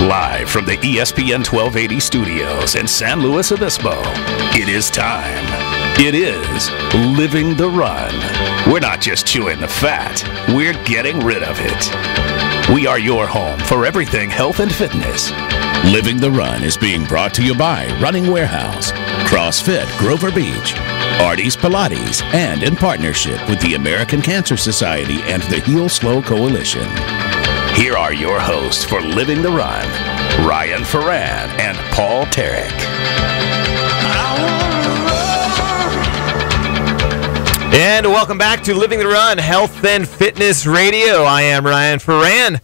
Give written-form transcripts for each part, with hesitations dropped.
Live from the ESPN 1280 studios in San Luis Obispo, it is time. It is Living the Run. We're not just chewing the fat, we're getting rid of it. We are your home for everything health and fitness. Living the Run is being brought to you by Running Warehouse, CrossFit Grover Beach, Artie's Pilates, and in partnership with the American Cancer Society and the Heal Slow Coalition. Here are your hosts for Living the Run, Ryan Ferran and Paul Tarek. And welcome back to Living the Run, Health and Fitness Radio. I am Ryan Ferran.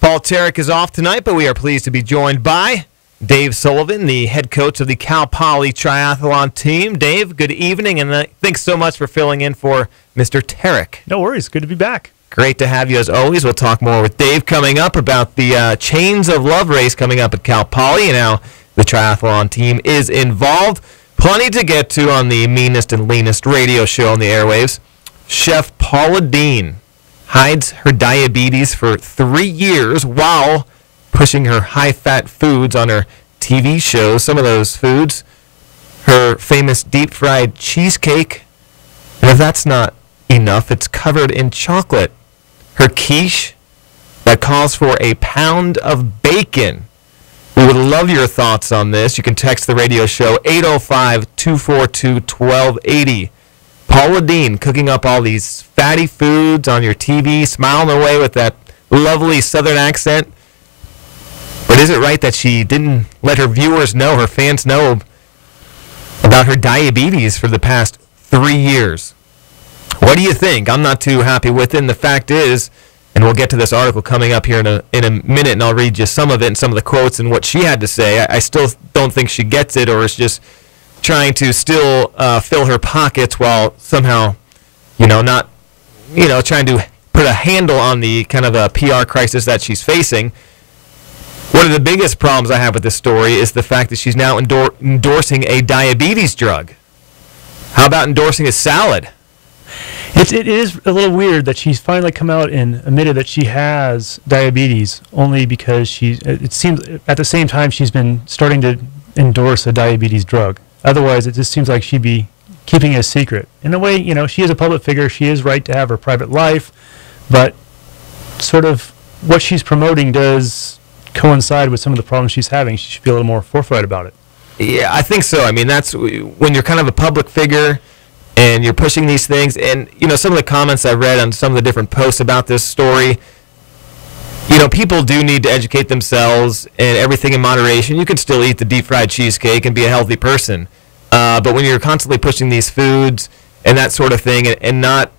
Paul Tarek is off tonight, but we are pleased to be joined by Dave Sullivan, the head coach of the Cal Poly Triathlon team. Dave, good evening, and thanks so much for filling in for Mr. Tarek. No worries. Good to be back. Great to have you as always. We'll talk more with Dave coming up about the Chains of Love race coming up at Cal Poly and how the triathlon team is involved. Plenty to get to on the meanest and leanest radio show on the airwaves. Chef Paula Deen hides her diabetes for 3 years while pushing her high-fat foods on her TV shows. Some of those foods, her famous deep-fried cheesecake, and if that's not enough, it's covered in chocolate. Her quiche that calls for a pound of bacon. We would love your thoughts on this. You can text the radio show 805-242-1280. Paula Deen cooking up all these fatty foods on your TV, smiling away with that lovely southern accent. But is it right that she didn't let her viewers know, her fans know, about her diabetes for the past 3 years? What do you think? I'm not too happy with it. And the fact is, and we'll get to this article coming up here in a minute, and I'll read you some of it and some of the quotes and what she had to say. I still don't think she gets it, or is just trying to still fill her pockets while somehow, not, trying to put a handle on the kind of a PR crisis that she's facing. One of the biggest problems I have with this story is the fact that she's now endorsing a diabetes drug. How about endorsing a salad? It is a little weird that she's finally come out and admitted that she has diabetes, only because it seems at the same time she's been starting to endorse a diabetes drug. Otherwise, it just seems like she'd be keeping it a secret. In a way, she is a public figure. She is right to have her private life, but sort of what she's promoting does coincide with some of the problems she's having. She should be a little more forthright about it. Yeah, I think so. I mean, that's when you're kind of a public figure and you're pushing these things. And, some of the comments I read on some of the different posts about this story, people do need to educate themselves and everything in moderation. You can still eat the deep-fried cheesecake and be a healthy person. But when you're constantly pushing these foods and that sort of thing and not,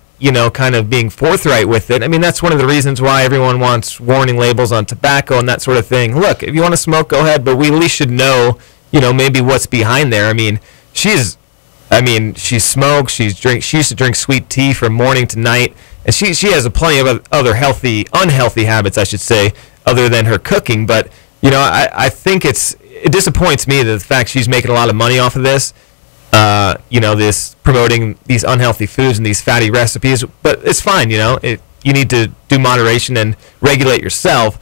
kind of being forthright with it, I mean, that's one of the reasons why everyone wants warning labels on tobacco and that sort of thing. Look, if you want to smoke, go ahead, but we at least should know, maybe what's behind there. I mean, she smokes, she used to drink sweet tea from morning to night, and she has plenty of other unhealthy habits, I should say, other than her cooking. But, I think it disappoints me that the fact she's making a lot of money off of this, this promoting these unhealthy foods and these fatty recipes. But it's fine, you need to do moderation and regulate yourself.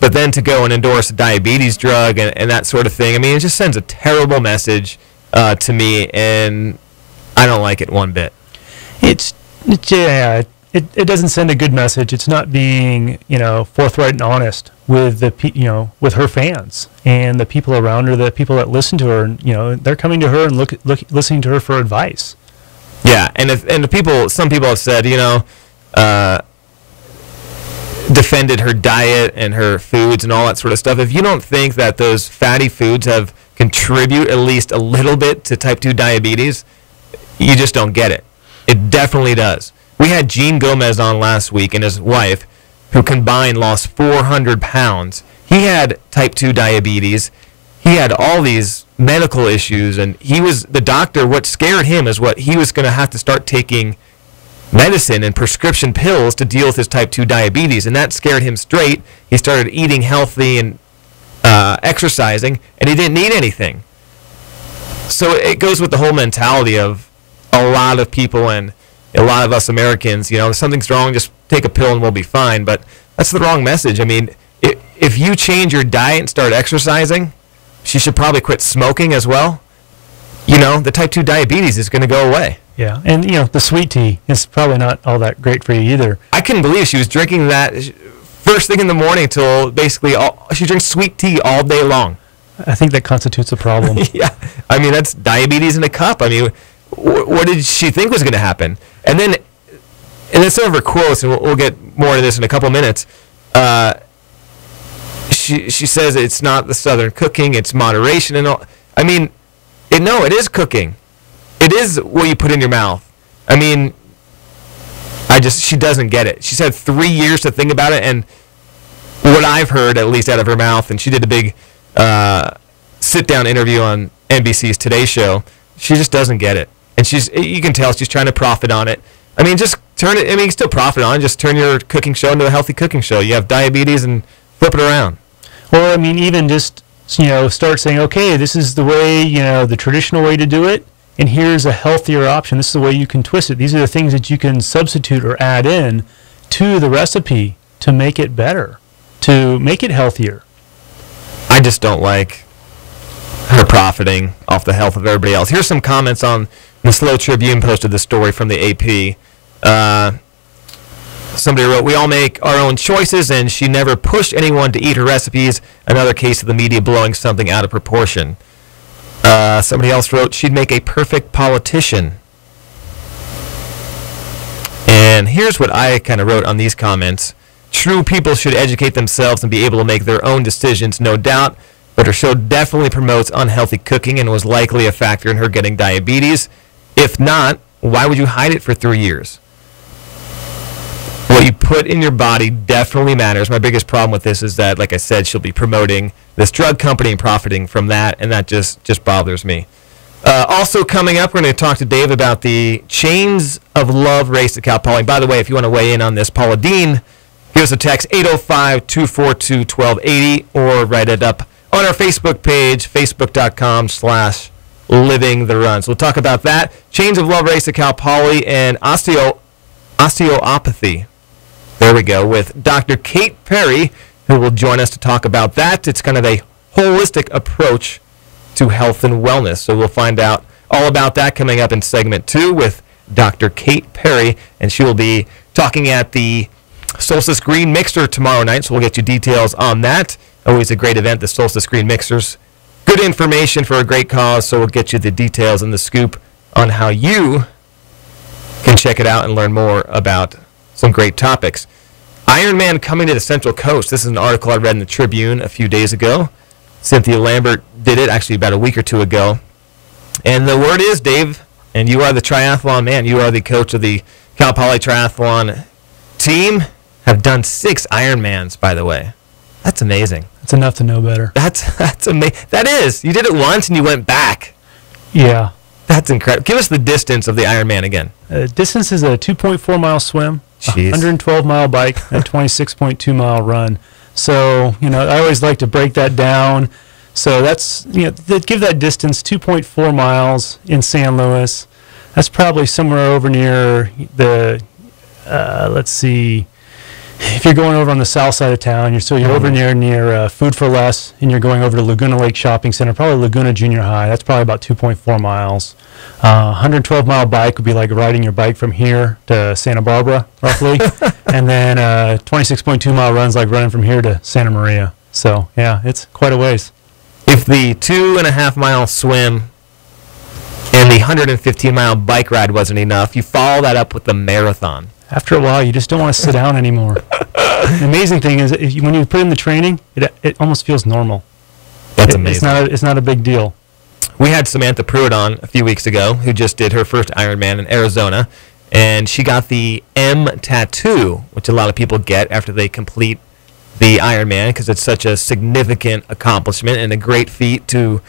But then to go and endorse a diabetes drug and that sort of thing, I mean, it just sends a terrible message to me, and I don't like it one bit. It doesn't send a good message. It's not being forthright and honest with with her fans and the people around her, the people that listen to her. They're coming to her and listening to her for advice. Yeah, and some people have said defended her diet and her foods and all that sort of stuff. If you don't think that those fatty foods contribute at least a little bit to type 2 diabetes, you just don't get it. It definitely does. We had Gene Gomez on last week and his wife, who combined lost 400 pounds. He had type 2 diabetes. He had all these medical issues, and the doctor, what scared him is what he was going to have to start taking medicine and prescription pills to deal with his type 2 diabetes, and that scared him straight. He started eating healthy and exercising, and he didn't need anything. So it goes with the whole mentality of a lot of people and a lot of us Americans, if something's wrong, just take a pill and we'll be fine. But that's the wrong message. I mean, if if you change your diet and start exercising, she should probably quit smoking as well. You know, the type 2 diabetes is going to go away. Yeah, and the sweet tea is probably not all that great for you either. I couldn't believe she was drinking that first thing in the morning till basically she drinks sweet tea all day long. I think that constitutes a problem. Yeah, I mean, that's diabetes in a cup. I mean, what did she think was going to happen? And then some of her quotes, and we'll get more of this in a couple minutes. She says it's not the Southern cooking, it's moderation and all. I mean, it is cooking. It is what you put in your mouth. I mean, she doesn't get it. She's had 3 years to think about it, and what I've heard, at least out of her mouth, and she did a big sit-down interview on NBC's Today Show, she just doesn't get it. And you can tell she's trying to profit on it. I mean, just turn it, I mean, you can still profit on it, just turn your cooking show into a healthy cooking show. You have diabetes and flip it around. Or, I mean, even just, start saying, okay, this is the way, the traditional way to do it, and here's a healthier option. This is the way you can twist it. These are the things that you can substitute or add in to the recipe to make it better, to make it healthier. I just don't like her profiting off the health of everybody else. Here's some comments on the Slow Tribune posted the story from the AP. Somebody wrote, we all make our own choices, and she never pushed anyone to eat her recipes. Another case of the media blowing something out of proportion. Somebody else wrote, she'd make a perfect politician. And here's what I kind of wrote on these comments. True people should educate themselves and be able to make their own decisions, no doubt, but her show definitely promotes unhealthy cooking and was likely a factor in her getting diabetes. If not, why would you hide it for 3 years? What you put in your body definitely matters. My biggest problem with this is that, like I said, she'll be promoting this drug company and profiting from that, and that just bothers me. Also coming up, we're going to talk to Dave about the Chains of Love race at Cal Poly. By the way, if you want to weigh in on this, Paula Dean, give us a text, 805-242-1280, or write it up on our Facebook page, facebook.com/livingtherun. So we'll talk about that. Chains of Love race at Cal Poly and osteopathy. There we go, with Dr. Kate Perry, who will join us to talk about that. It's kind of a holistic approach to health and wellness. So we'll find out all about that coming up in segment 2 with Dr. Kate Perry, and she will be talking at the Solstice Green Mixer tomorrow night, so we'll get you details on that. Always a great event, the Solstice Green Mixers. Good information for a great cause, so we'll get you the details and the scoop on how you can check it out and learn more about some great topics. Ironman coming to the Central Coast. This is an article I read in the Tribune a few days ago. Cynthia Lambert did it actually about a week or two ago. And the word is, Dave, and you are the triathlon man. You are the coach of the Cal Poly Triathlon team. Have done 6 Ironmans, by the way. That's amazing. It's enough to know better. That's amazing. That is. You did it once and you went back. Yeah. That's incredible. Give us the distance of the Ironman again. Distance is a 2.4-mile swim, Jeez. 112-mile bike, and a 26.2-mile run. So, I always like to break that down. So that's, give that distance 2.4 miles in San Luis. That's probably somewhere over near the, let's see, if you're going over on the south side of town, you're over near Food for Less, and you're going over to Laguna Lake Shopping Center, probably Laguna Junior High. That's probably about 2.4 miles. 112-mile bike would be like riding your bike from here to Santa Barbara, roughly. And then 26.2-mile runs like running from here to Santa Maria. So, yeah, it's quite a ways. If the 2.5-mile swim and the 115-mile bike ride wasn't enough, you follow that up with the marathon. After a while, you just don't want to sit down anymore. The amazing thing is, when you put in the training, it almost feels normal. That's amazing. It's not a big deal. We had Samantha Pruitt on a few weeks ago, who just did her first Ironman in Arizona, and she got the M tattoo, which a lot of people get after they complete the Ironman, because it's such a significant accomplishment and a great feat to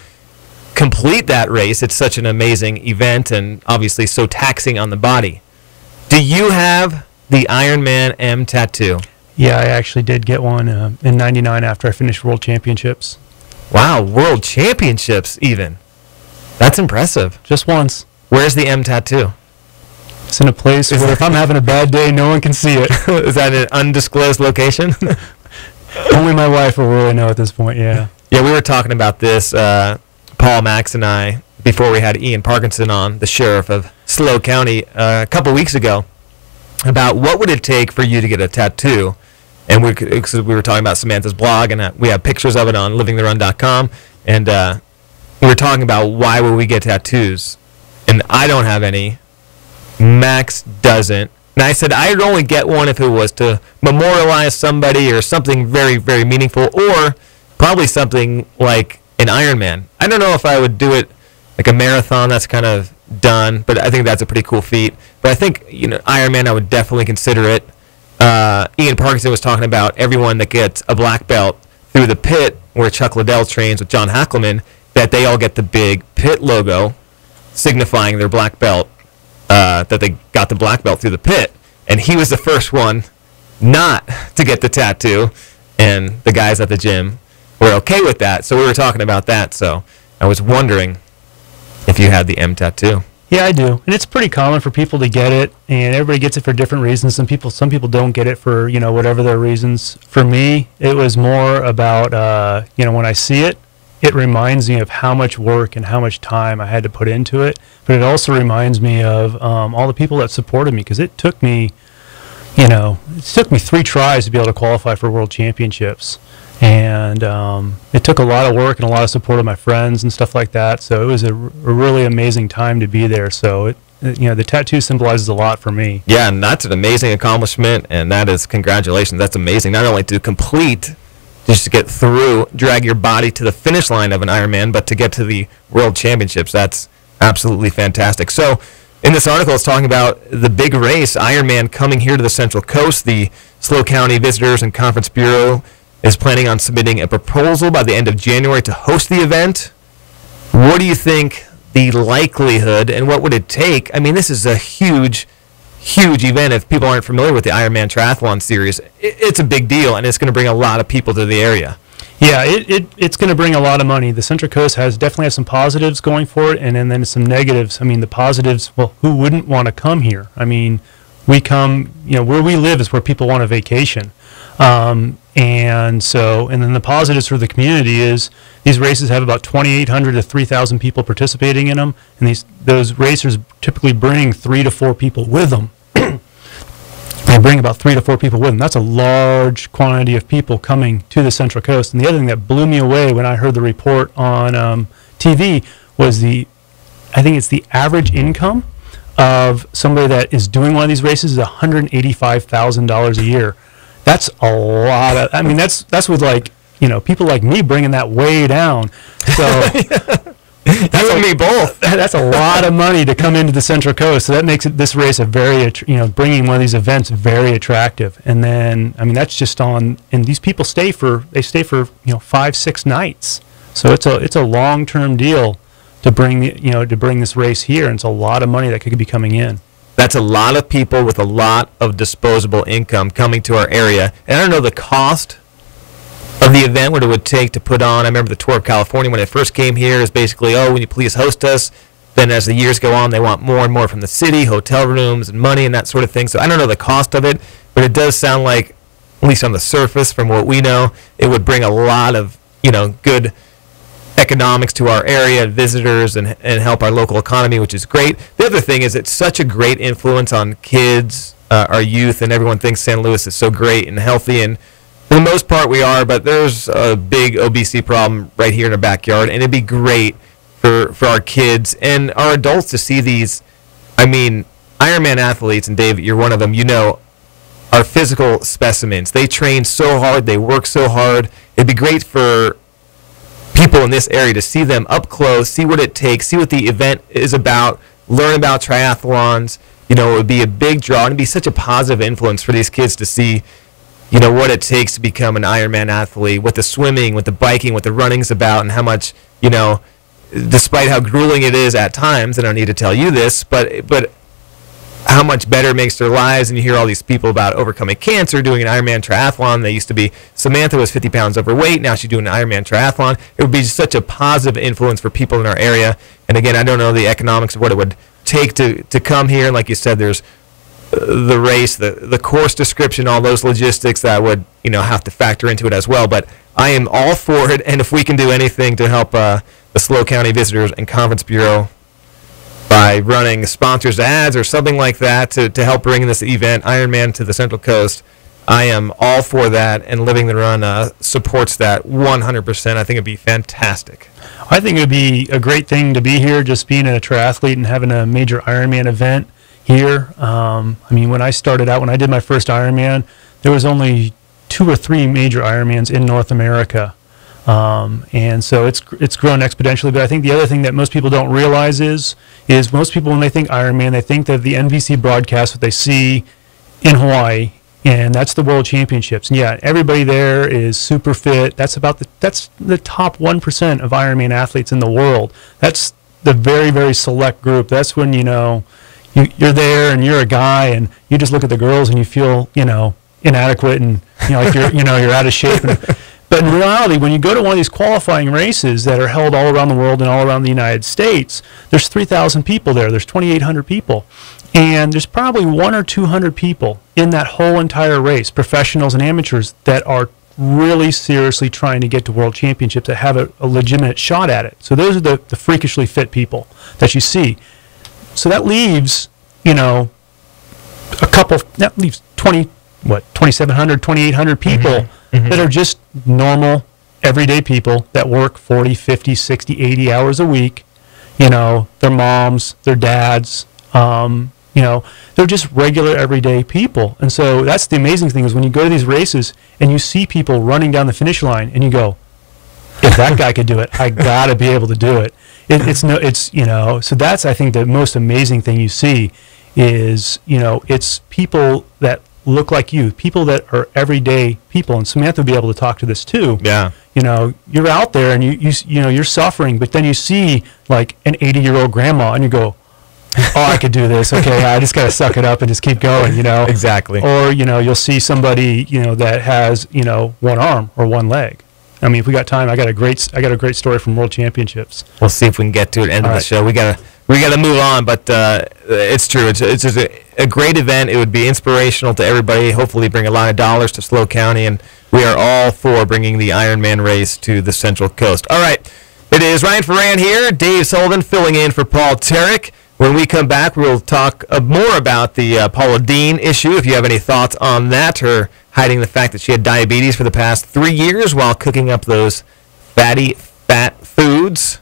complete that race. It's such an amazing event and obviously so taxing on the body. Do you have the Ironman M tattoo? Yeah, I actually did get one in '99 after I finished World Championships. Wow, World Championships even. That's impressive. Just once. Where's the M tattoo? It's in a place where if I'm having a bad day, no one can see it. Is that an undisclosed location? Only my wife will really know at this point. Yeah. Yeah, we were talking about this, Paul, Max, and I, before we had Ian Parkinson on, the sheriff of SLO County, a couple weeks ago, about what would it take for you to get a tattoo. And we were talking about Samantha's blog, and we have pictures of it on livingtherun.com. And we were talking about why would we get tattoos. And I don't have any. Max doesn't. And I said I'd only get one if it was to memorialize somebody or something very, very meaningful, or probably something like an Ironman. I don't know if I would do it like a marathon. That's kind of done, but I think that's a pretty cool feat. But I think, Ironman, I would definitely consider it. Ian Parkinson was talking about everyone that gets a black belt through the pit where Chuck Liddell trains with John Hackelman, that they all get the big pit logo signifying their black belt, that they got the black belt through the pit. And he was the first one not to get the tattoo, and the guys at the gym were okay with that. So we were talking about that. So I was wondering if you had the M tattoo. Yeah, I do, and it's pretty common for people to get it, and everybody gets it for different reasons. Some people don't get it for whatever their reasons. For me, it was more about when I see it, it reminds me of how much work and how much time I had to put into it. But it also reminds me of all the people that supported me, because it took me 3 tries to be able to qualify for World Championships. And it took a lot of work and a lot of support of my friends and stuff like that. So it was a really amazing time to be there. So the tattoo symbolizes a lot for me. Yeah, and that's an amazing accomplishment, and that is congratulations. That's amazing. Not only to complete, just to get through, drag your body to the finish line of an Ironman, but to get to the World Championships. That's absolutely fantastic. So in this article, it's talking about the big race, Ironman, coming here to the Central Coast. The SLO County Visitors and Conference Bureau is planning on submitting a proposal by the end of January to host the event. What do you think the likelihood, and what would it take? I mean, this is a huge, huge event. If people aren't familiar with the Ironman Triathlon Series, it's a big deal, and it's going to bring a lot of people to the area. Yeah, it's going to bring a lot of money. The Central Coast definitely has some positives going for it, and then some negatives. I mean, the positives, well, who wouldn't want to come here? I mean, we come, where we live is where people want a vacation. And then the positives for the community is these races have about 2,800 to 3,000 people participating in them, and those racers typically bring 3 to 4 people with them. They bring about 3 to 4 people with them. That's a large quantity of people coming to the Central Coast. And the other thing that blew me away when I heard the report on TV was I think it's the average income of somebody that is doing one of these races is $185,000 a year. That's a lot of, I mean, that's with people like me bringing that way down. So You and me both. That's a lot of money to come into the Central Coast. So that makes this race a very, bringing one of these events very attractive. And then, I mean, that's just and these people stay for 5-6 nights. So it's a long-term deal to bring this race here, and it's a lot of money that could be coming in. That's a lot of people with a lot of disposable income coming to our area. And I don't know the cost of the event, what it would take to put on. I remember the Tour of California when it first came here is basically, will you please host us? Then as the years go on, they want more and more from the city, hotel rooms and money and that sort of thing. So I don't know the cost of it, but it does sound like, at least on the surface from what we know, it would bring a lot of, good economics to our area, visitors, and help our local economy, which is great. The other thing is it's such a great influence on kids, our youth, and everyone thinks San Luis is so great and healthy, and for the most part we are, but there's a big obesity problem right here in our backyard, and it'd be great for our kids and our adults to see these, Ironman athletes, and Dave, you're one of them, are physical specimens. They train so hard, they work so hard. It'd be great for people in this area to see them up close, see what it takes, see what the event is about, learn about triathlons. It would be a big draw, and it'd be such a positive influence for these kids to see what it takes to become an Ironman athlete, what the swimming, what the biking, what the running's about, and how much, despite how grueling it is at times, and I don't need to tell you this, but how much better it makes their lives. And you hear all these people about overcoming cancer, doing an Ironman triathlon. They used to be, Samantha was 50 pounds overweight, now she's doing an Ironman triathlon. It would be such a positive influence for people in our area. And again, I don't know the economics of what it would take to come here. And like you said, there's the race, the course description, all those logistics that would have to factor into it as well. But I am all for it, and if we can do anything to help the SLO County Visitors and Conference Bureau by running sponsors ads or something like that to help bring this event, Ironman, to the Central Coast, I am all for that, and Living the Run supports that 100%. I think it'd be fantastic. I think it would be a great thing to be here, just being a triathlete and having a major Ironman event here. I mean, when I started out, when I did my first Ironman, there was only 2 or 3 major Ironmans in North America. And so it's grown exponentially. But I think the other thing that most people don't realize is most people, when they think Ironman, they think that the NBC broadcast, what they see in Hawaii, and that's the World Championships. And yeah, everybody there is super fit. That's the top 1% of Ironman athletes in the world. That's the very, very select group. That's when you're there and you're a guy and you just look at the girls and you feel inadequate and like you're out of shape. But in reality, when you go to one of these qualifying races that are held all around the world and all around the United States, there's 3,000 people there. There's 2,800 people. And there's probably 100 or 200 people in that whole entire race, professionals and amateurs, that are really seriously trying to get to World Championships, that have a legitimate shot at it. So those are the freakishly fit people that you see. So that leaves, that leaves 2,700, 2,800 people that are just normal, everyday people that work 40, 50, 60, 80 hours a week. Their moms, their dads, they're just regular, everyday people. And so that's the amazing thing, is when you go to these races and you see people running down the finish line and you go, if that guy could do it, I got to be able to do it. So that's, I think, the most amazing thing you see is, it's people that look like you, people that are everyday people. And Samantha will be able to talk to this too. Yeah. You're out there and you're suffering, but then you see like an 80-year-old grandma and you go, oh, I could do this. Okay, I just got to suck it up and just keep going, Exactly. Or, you'll see somebody, that has, one arm or one leg. I mean, if we got time, I got a great story from World Championships. We'll see if we can get to it. End of the show. We gotta move on, but it's true. It's just a great event. It would be inspirational to everybody. Hopefully, bring a lot of dollars to SLO County, and we are all for bringing the Ironman race to the Central Coast. All right, it is Ryan Ferran here, Dave Sullivan filling in for Paul Tarek. When we come back, we'll talk more about the Paula Deen issue. If you have any thoughts on that, her hiding the fact that she had diabetes for the past 3 years while cooking up those fat foods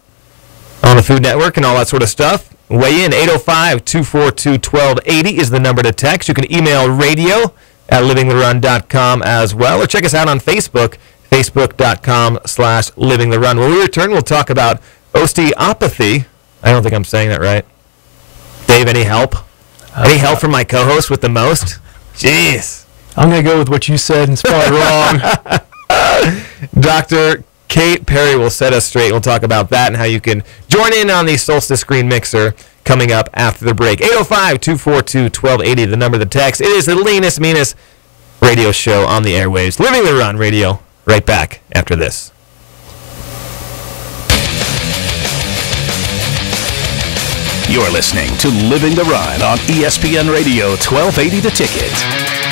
on the Food Network and all that sort of stuff. Weigh in. 805-242-1280 is the number to text. You can email radio@livingtherun.com as well, or check us out on Facebook, facebook.com/livingtherun. When we return, we'll talk about osteopathy. I don't think I'm saying that right. Dave, any help? Any help from my co-host with the most? Jeez. I'm going to go with what you said and spell it wrong. Dr. Kate Perry will set us straight. We'll talk about that and how you can join in on the Solstice Green Mixer coming up after the break. 805-242-1280, the number of the text. It is the leanest, meanest radio show on the airwaves. Living the Run Radio. Right back after this. You're listening to Living the Run on ESPN Radio 1280 The Ticket.